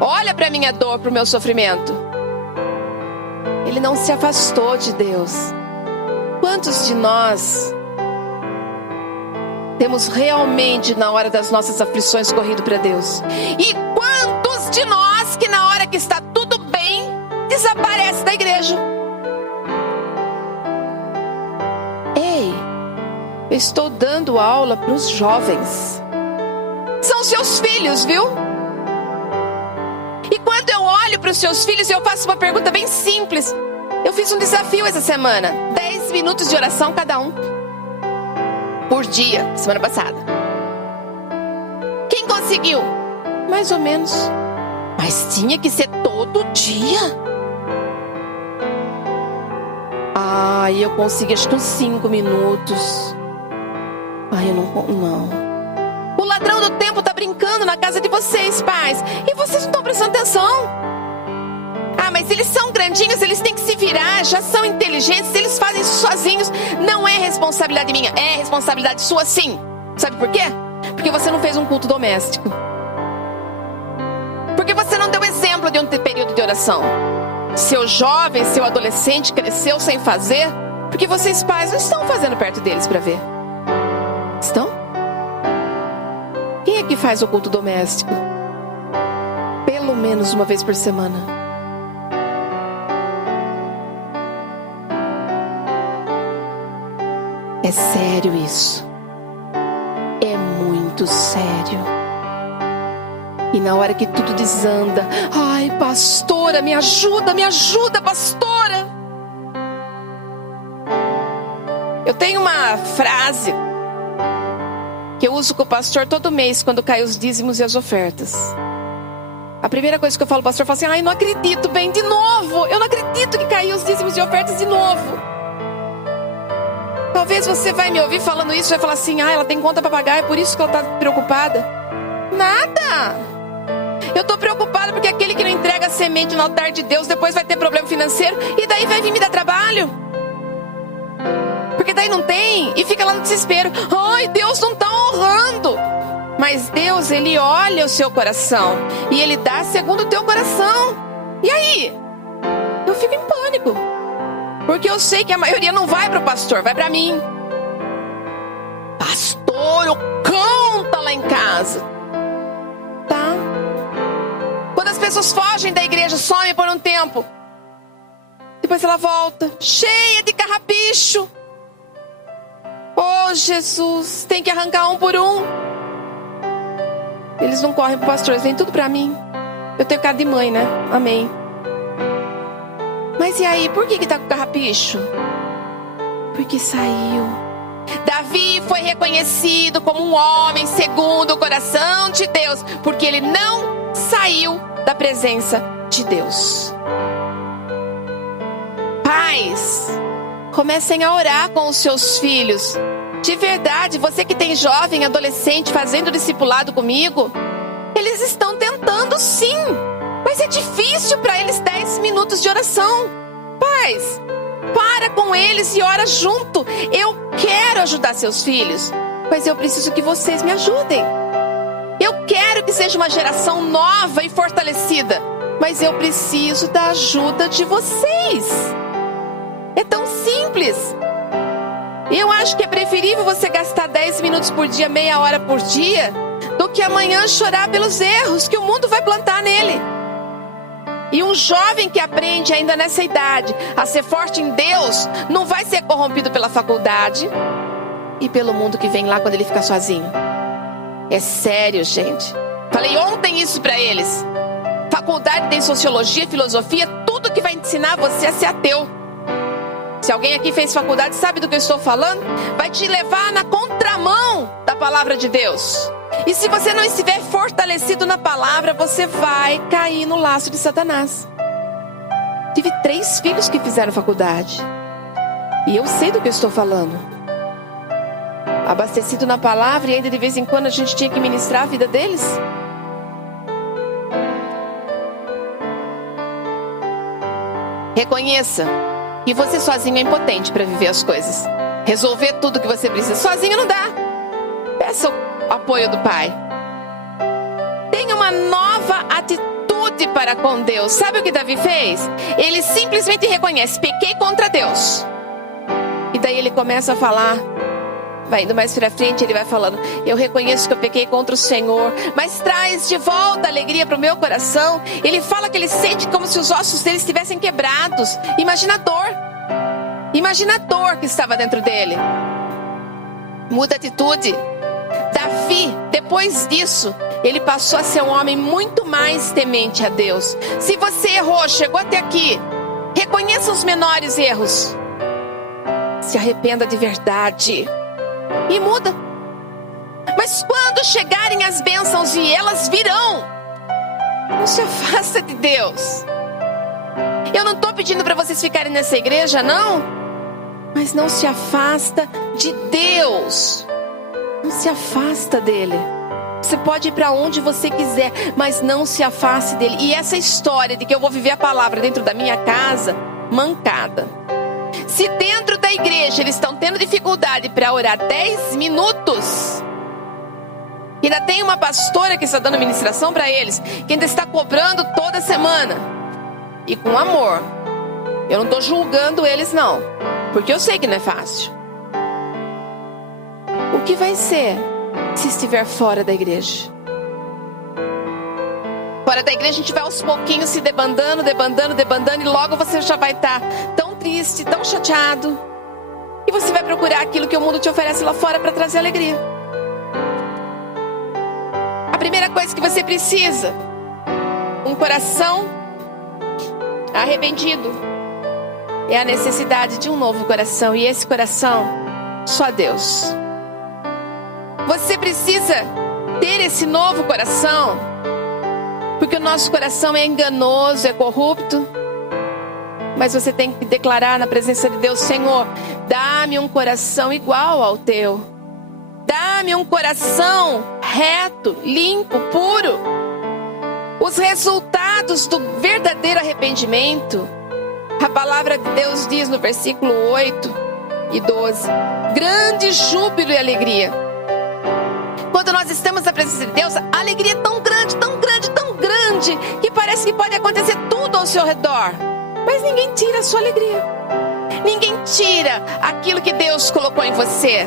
Olha para a minha dor, para o meu sofrimento. Ele não se afastou de Deus. Quantos de nós temos realmente, na hora das nossas aflições, corrido para Deus? E quantos de nós que na hora que está tudo bem, desaparece da igreja? Ei, eu estou dando aula para os jovens. São seus filhos, viu? E quando eu olho para os seus filhos, eu faço uma pergunta bem simples. Eu fiz um desafio essa semana: 10 minutos de oração cada um por dia, semana passada. Quem conseguiu? Mais ou menos. Mas tinha que ser todo dia. Eu consegui acho que uns 5 minutos. Eu não. O ladrão do tempo está brincando na casa de vocês, pais, e vocês não estão prestando atenção. Mas eles são grandinhos, eles têm que se virar, já são inteligentes, eles fazem isso sozinhos. Não é responsabilidade minha, é responsabilidade sua sim. Sabe por quê? Porque você não fez um culto doméstico. Porque você não deu exemplo de um período de oração. Seu jovem, seu adolescente cresceu sem fazer, porque vocês pais não estão fazendo perto deles para ver. Estão? Quem é que faz o culto doméstico? Pelo menos uma vez por semana. É sério isso. É muito sério. E na hora que tudo desanda: pastora, me ajuda, pastora. Eu tenho uma frase que eu uso com o pastor todo mês quando caem os dízimos e as ofertas. A primeira coisa que eu falo, o pastor fala assim: não acredito, bem, de novo. Eu não acredito que caiu os dízimos e ofertas de novo. Talvez você vai me ouvir falando isso e vai falar assim: ela tem conta para pagar, é por isso que ela está preocupada. Nada. Eu estou preocupada porque aquele que não entrega a semente no altar de Deus depois vai ter problema financeiro, e daí vai vir me dar trabalho. Porque daí não tem e fica lá no desespero. Deus não está honrando. Mas Deus, Ele olha o seu coração e Ele dá segundo o teu coração. E aí? Eu fico em pânico, porque eu sei que a maioria não vai para o pastor, vai para mim. casa. Tá? Quando as pessoas fogem da igreja, somem por um tempo. Depois ela volta, cheia de carrapicho. Oh, Jesus, tem que arrancar um por um. Eles não correm pro pastor, eles vêm tudo pra mim. Eu tenho cara de mãe, né? Amém. Mas e aí, por que tá com carrapicho? Porque saiu. Davi foi reconhecido como um homem segundo o coração de Deus, porque ele não saiu da presença de Deus. Pais, comecem a orar com os seus filhos. De verdade, você que tem jovem, adolescente fazendo discipulado comigo, eles estão tentando sim, mas é difícil para eles 10 minutos de oração. Pais, para com eles e ora junto. Eu quero ajudar seus filhos, mas eu preciso que vocês me ajudem. Eu quero que seja uma geração nova e fortalecida, mas eu preciso da ajuda de vocês. É tão simples. Eu acho que é preferível você gastar 10 minutos por dia, meia hora por dia, do que amanhã chorar pelos erros que o mundo vai plantar nele. E um jovem que aprende ainda nessa idade a ser forte em Deus, não vai ser corrompido pela faculdade e pelo mundo que vem lá quando ele ficar sozinho. É sério, gente. Falei ontem isso pra eles. Faculdade tem sociologia, filosofia, tudo que vai ensinar você a ser ateu. Se alguém aqui fez faculdade, sabe do que eu estou falando? Vai te levar na contramão da palavra de Deus. E se você não estiver fortalecido na palavra, você vai cair no laço de Satanás. Tive 3 filhos que fizeram faculdade. E eu sei do que eu estou falando. Abastecido na palavra e ainda de vez em quando a gente tinha que ministrar a vida deles. Reconheça que você sozinho é impotente para viver as coisas. Resolver tudo que você precisa sozinho não dá. Peça o apoio do Pai. Tenha uma nova atitude para com Deus. Sabe o que Davi fez? Ele simplesmente reconhece: pequei contra Deus. E daí ele começa a falar. Vai indo mais para frente, ele vai falando: eu reconheço que eu pequei contra o Senhor, mas traz de volta a alegria para o meu coração. Ele fala que ele sente como se os ossos dele estivessem quebrados. Imagina a dor. Imagina a dor que estava dentro dele. Muda a atitude. Davi, depois disso, ele passou a ser um homem muito mais temente a Deus. Se você errou, chegou até aqui, reconheça os menores erros. Se arrependa de verdade. E muda. Mas quando chegarem as bênçãos, e elas virão, não se afasta de Deus. Eu não estou pedindo para vocês ficarem nessa igreja, não. Mas não se afasta de Deus. Não se afasta dele. Você pode ir para onde você quiser, mas não se afaste dele. E essa história de que eu vou viver a palavra dentro da minha casa, mancada. Se dentro da igreja eles estão tendo dificuldade para orar 10 minutos, ainda tem uma pastora que está dando ministração para eles, que ainda está cobrando toda semana, e com amor. Eu não estou julgando eles não, porque eu sei que não é fácil. O que vai ser se estiver fora da igreja? Fora da igreja a gente vai aos pouquinhos se debandando, e logo você já vai estar tão triste, tão chateado, e você vai procurar aquilo que o mundo te oferece lá fora para trazer alegria. A primeira coisa que você precisa: um coração arrependido. É a necessidade de um novo coração, e esse coração, só Deus. Você precisa ter esse novo coração, porque o nosso coração é enganoso, é corrupto. Mas você tem que declarar na presença de Deus: Senhor, dá-me um coração igual ao teu. Dá-me um coração reto, limpo, puro. Os resultados do verdadeiro arrependimento, a palavra de Deus diz no versículo 8 e 12: grande júbilo e alegria. Quando nós estamos na presença de Deus, a alegria é tão grande, tão grande, tão grande, que parece que pode acontecer tudo ao seu redor. Mas ninguém tira a sua alegria. Ninguém tira aquilo que Deus colocou em você.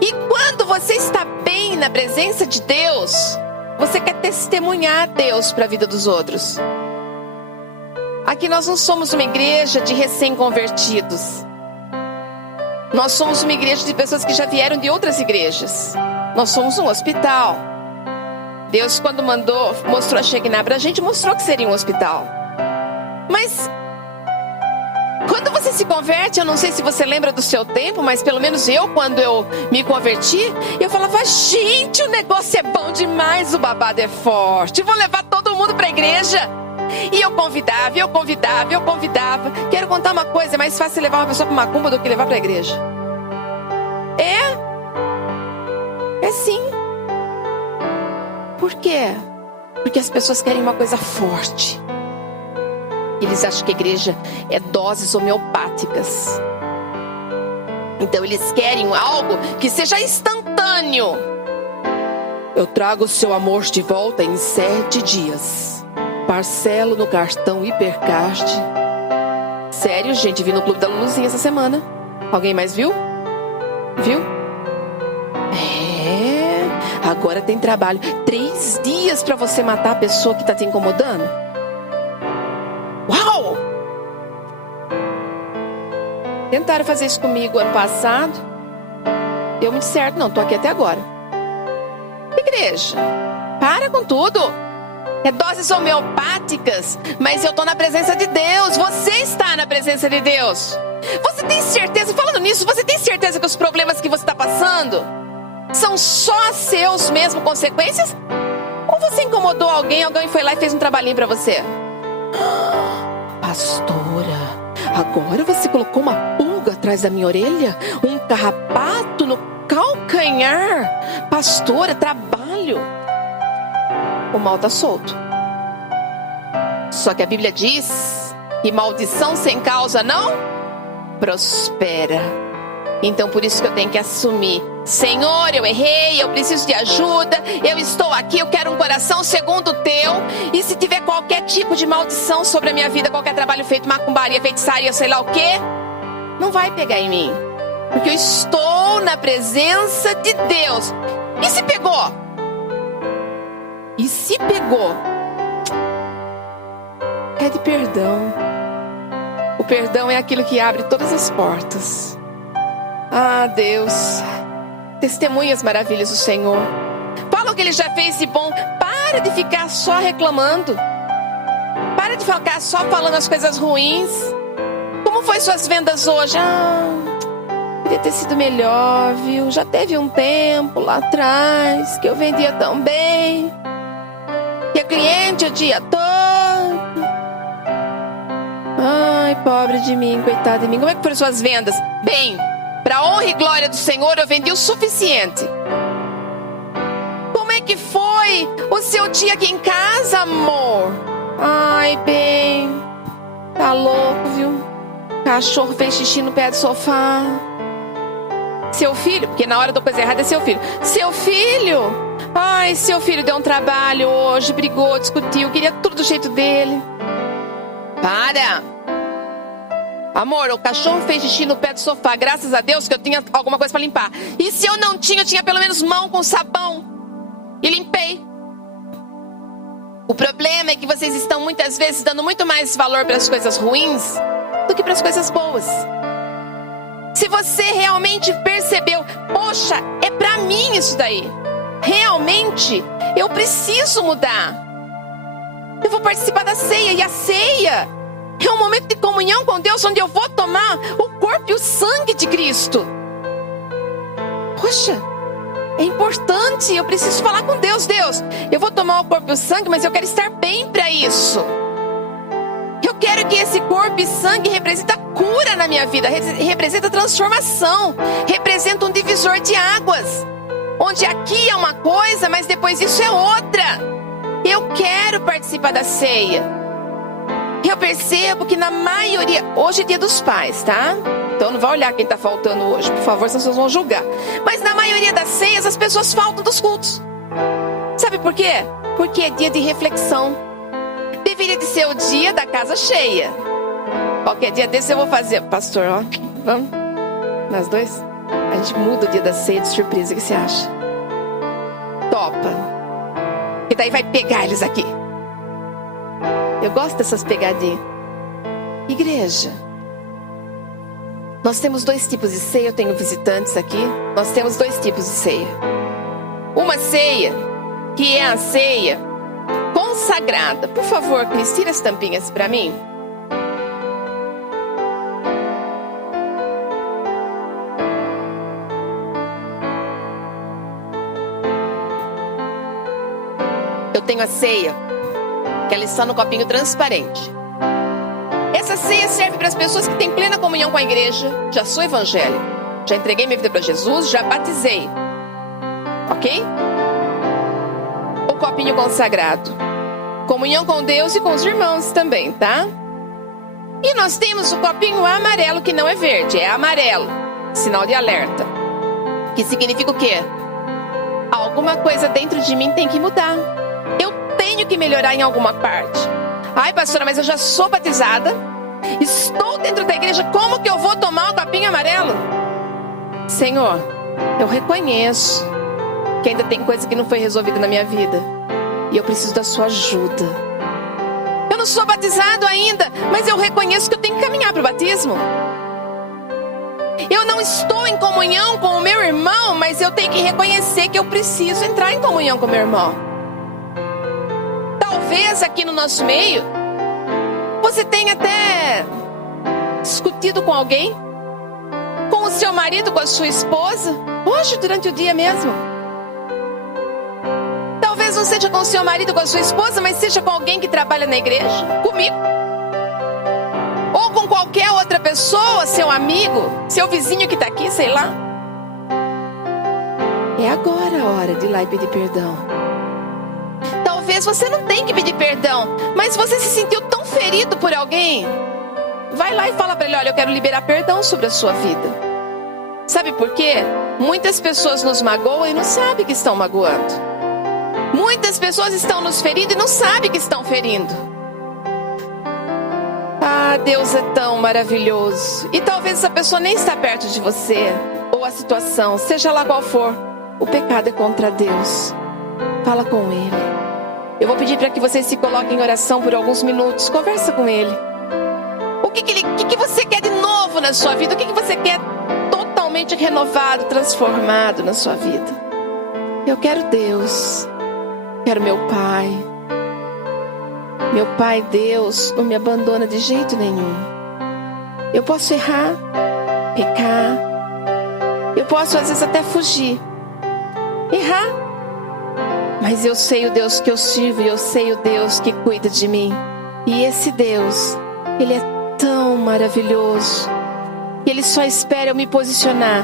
E quando você está bem vem na presença de Deus, você quer testemunhar Deus para a vida dos outros. Aqui nós não somos uma igreja de recém-convertidos. Nós somos uma igreja de pessoas que já vieram de outras igrejas. Nós somos um hospital. Deus, quando mostrou a Shekinah para a gente, mostrou que seria um hospital. Mas quando você se converte, eu não sei se você lembra do seu tempo, mas pelo menos eu, quando eu me converti, eu falava, gente, o negócio é bom demais, o babado é forte, vou levar todo mundo para a igreja. E eu convidava. Quero contar uma coisa, é mais fácil levar uma pessoa para macumba do que levar para a igreja. É sim. Por quê? Porque as pessoas querem uma coisa forte. Eles acham que a igreja é doses homeopáticas. Então eles querem algo que seja instantâneo. Eu trago o seu amor de volta em 7 dias. Parcelo no cartão Hipercard. Sério, gente, vi no Clube da Luluzinha essa semana. Alguém mais viu? Viu? Agora tem trabalho. 3 dias para você matar a pessoa que está te incomodando. Uau! Tentaram fazer isso comigo ano passado. Deu muito certo, não, tô aqui até agora. Igreja, para com tudo. É doses homeopáticas, mas eu tô na presença de Deus. Você está na presença de Deus. Você tem certeza, falando nisso, você tem certeza que os problemas que você está passando são só seus mesmo consequências? Ou você incomodou alguém foi lá e fez um trabalhinho para você? Pastora, agora você colocou uma pulga atrás da minha orelha? Um carrapato no calcanhar? Pastora, trabalho. O mal está solto. Só que a Bíblia diz que maldição sem causa não prospera. Então por isso que eu tenho que assumir. Senhor, eu errei, eu preciso de ajuda, eu estou aqui, eu quero um coração segundo o teu. E se tiver qualquer tipo de maldição sobre a minha vida, qualquer trabalho feito, macumbaria, feitiçaria, sei lá o quê, não vai pegar em mim. Porque eu estou na presença de Deus. E se pegou? E se pegou? Pede perdão. O perdão é aquilo que abre todas as portas. Ah, Deus, testemunha as maravilhas do Senhor. Fala o que Ele já fez de bom. Para de ficar só reclamando. Para de ficar só falando as coisas ruins. Como foi suas vendas hoje? Podia ter sido melhor, viu? Já teve um tempo lá atrás que eu vendia tão bem. E a cliente o dia todo. Ai, pobre de mim, coitado de mim. Como é que foram suas vendas? Bem, para a honra e glória do Senhor, eu vendi o suficiente. Como é que foi o seu dia aqui em casa, amor? Ai, bem, tá louco, viu? Cachorro fez xixi no pé do sofá. Seu filho, porque na hora da coisa errada é seu filho. Seu filho? Ai, seu filho deu um trabalho hoje, brigou, discutiu, queria tudo do jeito dele. Para! Amor, o cachorro fez xixi no pé do sofá. Graças a Deus que eu tinha alguma coisa para limpar. E se eu não tinha, eu tinha pelo menos mão com sabão. E limpei. O problema é que vocês estão muitas vezes dando muito mais valor para as coisas ruins do que para as coisas boas. Se você realmente percebeu, poxa, é para mim isso daí. Realmente, eu preciso mudar. Eu vou participar da ceia. E a ceia é um momento de comunhão com Deus, onde eu vou tomar o corpo e o sangue de Cristo. Poxa, é importante. Eu preciso falar com Deus. Deus, eu vou tomar o corpo e o sangue, mas eu quero estar bem para isso. Eu quero que esse corpo e sangue represente cura na minha vida, representa transformação, representa um divisor de águas, onde aqui é uma coisa, mas depois isso é outra. Eu quero participar da ceia. Eu percebo que na maioria, hoje é dia dos pais, tá? Então não vai olhar quem está faltando hoje, por favor, senão vocês vão julgar. Mas na maioria das ceias as pessoas faltam dos cultos. Sabe por quê? Porque é dia de reflexão. Deveria de ser o dia da casa cheia. Qualquer dia desse eu vou fazer, pastor, ó, vamos? Nós dois? A gente muda o dia da ceia de surpresa, o que você acha? topa. E daí vai pegar eles aqui. Eu gosto dessas pegadinhas. Igreja, nós temos 2 tipos de ceia. Eu tenho visitantes aqui. Nós temos 2 tipos de ceia. Uma ceia, que é a ceia consagrada. Por favor, Cris, tira as tampinhas para mim. Eu tenho a ceia, que ela está no copinho transparente. Essa ceia serve para as pessoas que têm plena comunhão com a igreja. Já sou evangélico, já entreguei minha vida para Jesus, já batizei. Ok? O copinho consagrado. Comunhão com Deus e com os irmãos também, tá? E nós temos o copinho amarelo, que não é verde, é amarelo. Sinal de alerta. Que significa o quê? Alguma coisa dentro de mim tem que mudar. Eu tenho que melhorar em alguma parte. Ai, pastora, mas eu já sou batizada. Estou dentro da igreja. Como que eu vou tomar o copinho amarelo? Senhor, eu reconheço que ainda tem coisa que não foi resolvida na minha vida. E eu preciso da sua ajuda. Eu não sou batizado ainda, mas eu reconheço que eu tenho que caminhar para o batismo. Eu não estou em comunhão com o meu irmão, mas eu tenho que reconhecer que eu preciso entrar em comunhão com o meu irmão. Talvez aqui no nosso meio, você tenha até discutido com alguém, com o seu marido, com a sua esposa, hoje durante o dia mesmo. Talvez não seja com o seu marido, com a sua esposa, mas seja com alguém que trabalha na igreja, comigo. Ou com qualquer outra pessoa, seu amigo, seu vizinho que está aqui, sei lá. É agora a hora de ir lá e pedir perdão. Talvez você não tenha que pedir perdão, mas você se sentiu tão ferido por alguém. Vai lá e fala para ele, olha, eu quero liberar perdão sobre a sua vida. Sabe por quê? Muitas pessoas nos magoam e não sabem que estão magoando. Muitas pessoas estão nos ferindo e não sabem que estão ferindo. Ah, Deus é tão maravilhoso. E talvez essa pessoa nem está perto de você, ou a situação, seja lá qual for. O pecado é contra Deus. Fala com Ele. Eu vou pedir para que você se coloque em oração por alguns minutos. Conversa com Ele. O que você quer de novo na sua vida? O que você quer totalmente renovado, transformado na sua vida? Eu quero Deus. Quero meu Pai. Meu Pai, Deus, não me abandona de jeito nenhum. Eu posso errar, pecar. Eu posso às vezes até fugir. Errar. Mas eu sei o Deus que eu sirvo e eu sei o Deus que cuida de mim. E esse Deus, Ele é tão maravilhoso que Ele só espera eu me posicionar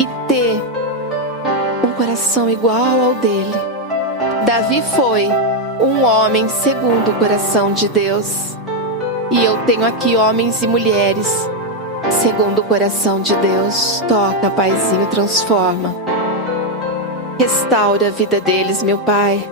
e ter um coração igual ao dele. Davi foi um homem segundo o coração de Deus. E eu tenho aqui homens e mulheres segundo o coração de Deus. Toca, Paizinho, transforma. Restaura a vida deles, meu Pai.